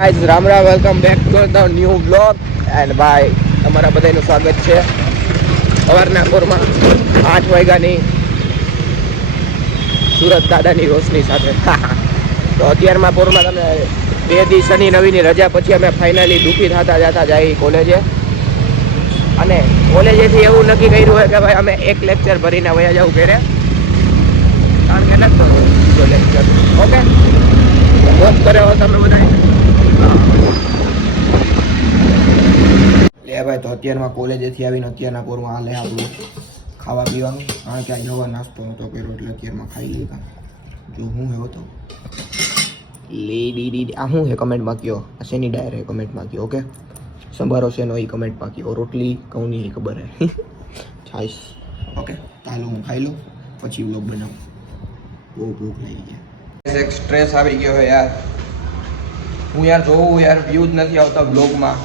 Guys Ram Ram welcome back to the new blog and ભાઈ, તમારા બધાનું સ્વાગત છે. સવારના કોરમાં આઠ વાગ્યાની સુરત દાદાની રોશની સાથે. તો અત્યારમાં પોરમાં તમે બે દી શનિ નવીની રજા પછી અમે ફાઇનલી દુઃખી થતા જતા જાય કોલેજે અને કોલેજેથી એવું નક્કી કર્યું હોય કે ભાઈ અમે એક લેક્ચર ભરીને વયા જવું ઘરે. કારણ કે નથી બીજો લેક્ચર ઓકે મોજ કરે હો તમે બધા લે ભાઈ તો અત્યારમાં કોલેજેથી આવીને અત્યારના પોરમાં લે આપણું ખાવા પીવાનું. કારણ કે આ જવા નાસ્તો નહોતો કર્યો એટલે અત્યારમાં ખાઈ લીધા. જો હું એવો તો લે ડી આ હું હે? કમેન્ટમાં કયો. આ શેની ડાયરે કમેન્ટમાં કયો. ઓકે સંભારો એનો એ કમેન્ટમાં ઓ રોટલી ઘઉંની એ ખબર હે. છાઈશ ઓકે ચાલો હું ખાઈ લઉં પછી વ્લોગ બનાવું. બહુ ભૂખ લાગી ગયા એક સ્ટ્રેસ આવી ગયો છે યાર. હું યાર જોઉં યાર વ્યૂઝ નથી આવતા બ્લોગમાં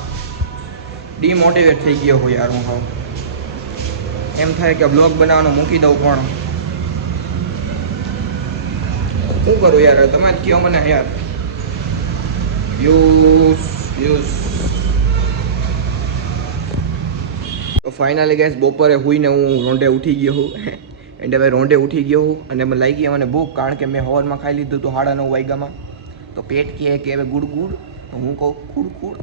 ડીમોટિવેટ થઈ ગયો હું યાર હું હા એમ થાય કે બ્લોગ બનાવવાનું મૂકી દઉં પણ. શું કરું યાર? તમે જ કહો મને યાર. વ્યૂઝ વ્યૂઝ તો ફાઇનલી ગેસ બપોરે હોઈને હું રોંડે ઉઠી ગયો હું એન્ડ હવે રોંડે ઉઠી ગયો હું અને મને લાગી મને ભૂખ, કારણ કે મેં હવનમાં ખાઈ લીધું હતું સાડા નવ વાગ્યામાં. તો પેટ કહે કે હવે ગુડ ગુડ. તો હું કહું, ખૂડ કુડ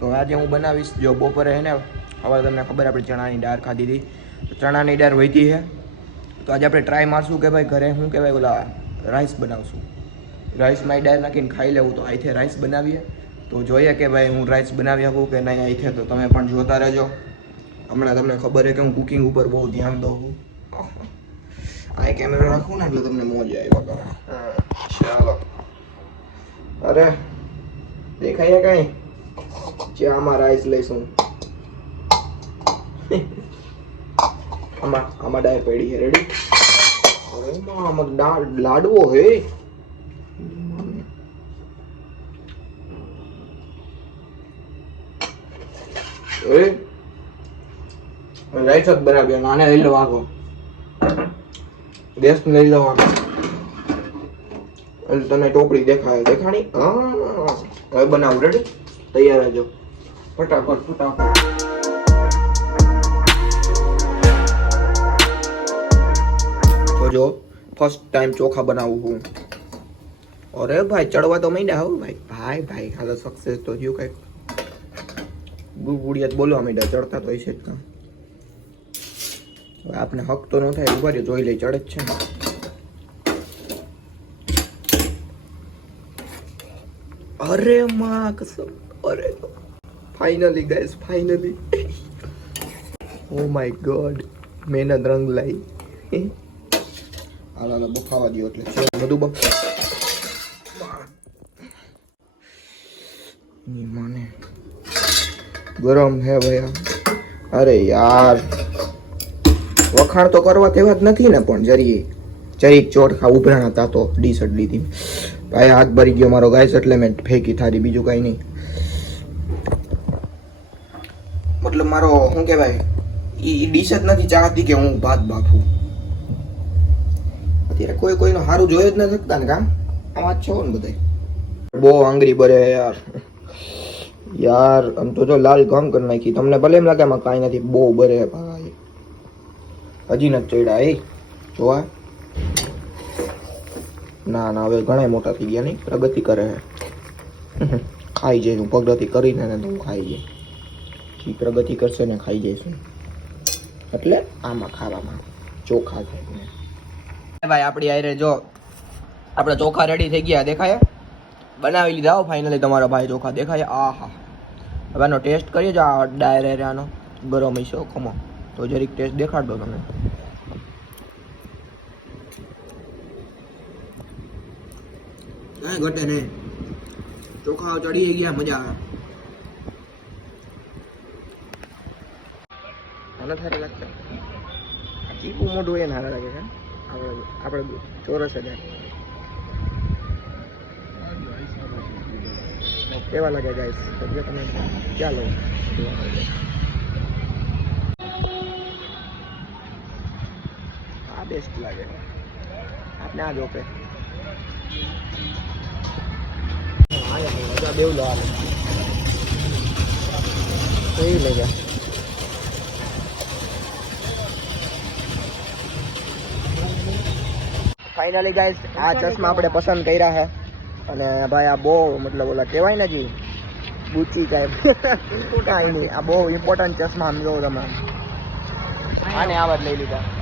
તો આજે હું બનાવીશ. જો બપોરે હે ને હવે તમને ખબર આપણે ચણાની દાળ ખાધી હતી. ચણાની દાળ વધી છે. તો આજે આપણે ટ્રાય મારશું કે ભાઈ ઘરે શું કહેવાય ઓલા રાઈસ બનાવશું. રાઈસમાં દાળ નાખીને ખાઈ લેવું તો અહીંથી રાઈસ બનાવીએ. તો જોઈએ કે ભાઈ હું રાઈસ બનાવી શકું કે નહીં અહીંથી તો તમે પણ જોતા રહેજો. હમણાં તમને ખબર છે કે હું કુકિંગ ઉપર બહુ ધ્યાન દઉં છું. આ કેમેરો રાખું ને એટલે તમને મોજ આવ્યા કરે ચાલો. અરે, દેખાય કઈ? જે આમાં રાઈસ લઈશું. આમાં આમાં ડાય પડી છે રેડી આમાં લાડવો હે? એ રાઈસ જ બનાવ્યો નાને લઈ લો આગો ગેસ લઈ લો આગો એટલે તને ટોપડી દેખાય. દેખાણી? હા. હવે બનાવું. રેડી તૈયાર રહેજો. ફટાફટ ફટાફટ. તો જો ફર્સ્ટ ટાઈમ ચોખા બનાવું હું અરે ભાઈ, ચડવા તો માંડ્યા હો ભાઈ. ભાઈ ભાઈ હાલો સક્સેસ તો થયું કંઈક. ગુડગુડિયા બોલવા માંડ્યા. ચડતા તો હશે જ હવે આપણે હક તો ન થાય, ઊભા રહ્યો, જોઈ લઈ ચડે જ છે. ને અરે માં, કસમ, અરે finally guys finally oh my god મહેનત રંગ લાઈ. હાલ હાલ, બખાવા દો એટલે. બધું બફ ગરમ હે ભૈયા. અરે યાર. વખાણ તો કરવા તેવા જ નથી ને પણ જરી જરીક ચોટખા ઉભરાણા હતા તો ડી શર્ટ લીધી ભાઈ હાથ ભરી ગયો મારો ગાઈસ, એટલે મેં ફેંકી થારી બીજું કાંઈ નહીં. મતલબ મારો, શું કહેવાય એ ડીશ જ નથી ચાહતી કે હું ભાત બાફું. અત્યારે કોઈ કોઈનું સારું જોઈ જ ન શકતા ને કામ? આમાં વાત છો ને બધા બહુ આંગળી બરે યાર. યાર, આમ તો જો લાલ ઘમ કરી નાખી. તમને ભલે એમ લાગે આમાં કાંઈ નથી, બહુ બરે ભાઈ હજી નથી ચડ્યા એ જોવા. ના ના, હવે ઘણા મોટા થઈ ગયા નહીં, પ્રગતિ કરે છે ખાઈ જાય હું, પ્રગતિ કરીને ને તો ખાઈ જઈશ જી, પ્રગતિ કરશે ને ખાઈ જઈશું. એટલે આમાં ખાવામાં ચોખા થાય ભાઈ, આપણી આયરે જો, આપણે ચોખા રેડી થઈ ગયા, દેખાય? બનાવી લીધા ફાઇનલી તમારા ભાઈ ચોખા, દેખાય? આ હા હવે આનો ટેસ્ટ કરીએ જો આ ડાયરે આનો. ગરમ હશે ખમો તો જરીક ટેસ્ટ દેખાડ દો તમે. કાંઈ ઘટે નહીં. ચોખા ચડી ગયા મજા આવે. મને સારા લાગતા. ચીકુ મોઢું એને સારા લાગે છે. આપણે આપણે ચોરસ હજાર કેવા લાગે ગાઈસ તમે ચાલો બેસ્ટ લાગે. આપણે આ જોપે બેવ ફાઇનલી ગાઈસ આ ચશ્મા આપણે પસંદ કર્યા છે અને ભાઈ, આ બહુ, મતલબ ઓલા કહેવાય ને જી, બુચી ટાઈપ કાંઈ નહીં, આ બહુ ઇમ્પોર્ટન્ટ ચશ્મા સમજો તમે. આને આવા જ લઈ લીધા.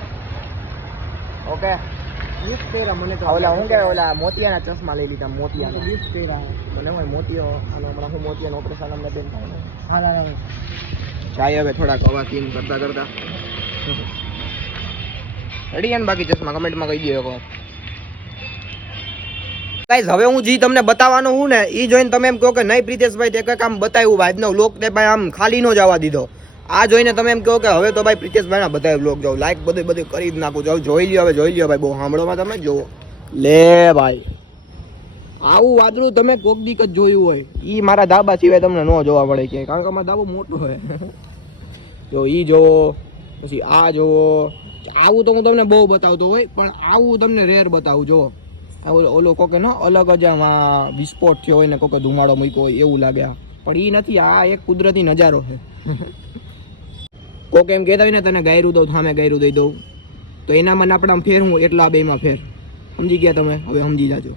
ઓકે ઓલા હું કે ઓલા મોતિયાના ચશ્મા લઈ લીધા મોતિયાના મને હોય મોતિયો અને હમણાં હું મોતિયાનું ઓપરેશન અમને બેન થાય જાય હવે થોડાક હવા સીન કરતા કરતા રેડી બાકી ચશ્મા કમેન્ટમાં કહી દો ગાઈઝ હવે હું જી તમને બતાવવાનું હું ને એ જોઈને તમે એમ કહો કે નહીં પ્રિતેશભાઈ તે કંઈક આમ બતાવ્યું ભાઈ આજનો લોક તે ભાઈ આમ ખાલી નો જવા દીધો. આ જોઈને તમે એમ કહો કે હવે તો ભાઈ પ્રિતેશભાઈના બધા બ્લોગ જાઓ લાઈક બધું બધું કરી જ નાખું. જાઓ જોઈ લ્યો હવે જોઈ લ્યો ભાઈ. બહુ સાંભળોમાં તમે જુઓ. લે ભાઈ. આવું વાદળું તમે કોક દીક જ જોયું હોય. એ મારા ધાબા સિવાય તમને ન જોવા મળે ક્યાંય. કારણ કે અમારો ધાબો મોટો હોય જો એ જોવો પછી આ જોવો આવું તો હું તમને બહુ બતાવતો હોય પણ આવું તમને રેર બતાવું જો ઓલો કોકે ન અલગ જ આમાં વિસ્ફોટ થયો હોય ને કોકે ધુમાડો મૂક્યો હોય એવું લાગે પણ એ નથી આ એક કુદરતી નજારો છે. કોક એમ કહેતા હોય ને, તને ગાયરું દઉં સામે ગાયરું દઈ દઉં. તો એના મને આપણા ફેર હું, એટલા બેમાં ફેર. સમજી ગયા તમે? હવે સમજી જાજો.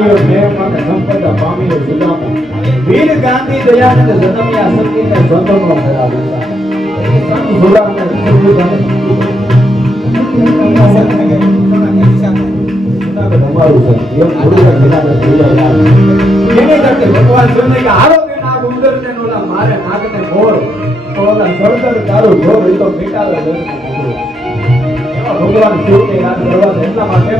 સાચી પ્રેમ અને સંપદા પામીને ગુલામો વીર ગાંધી, દયાનંદ, જન્મ્યા સંગીત સ્વતંત્ર ધરાવે સંત ગુલામને ભગવાન મારે નાગને ભગવાન શિવને યાદ કરવા એટલા માટે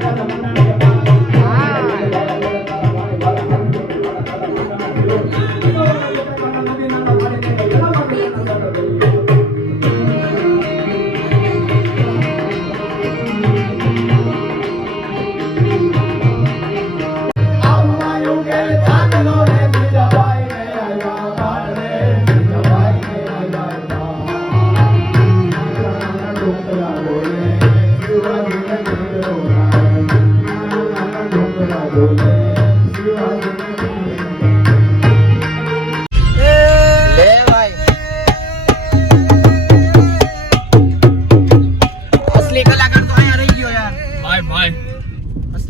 Gracias.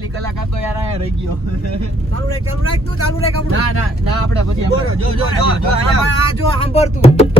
અડધી કલાક તો યાર આયા રહી ગયો. ચાલુ રાખ ચાલુ રાખ તું ચાલુ રાખ ના ના ના આપણે પછી જો જો જો જો આ જો સાંભળ તું.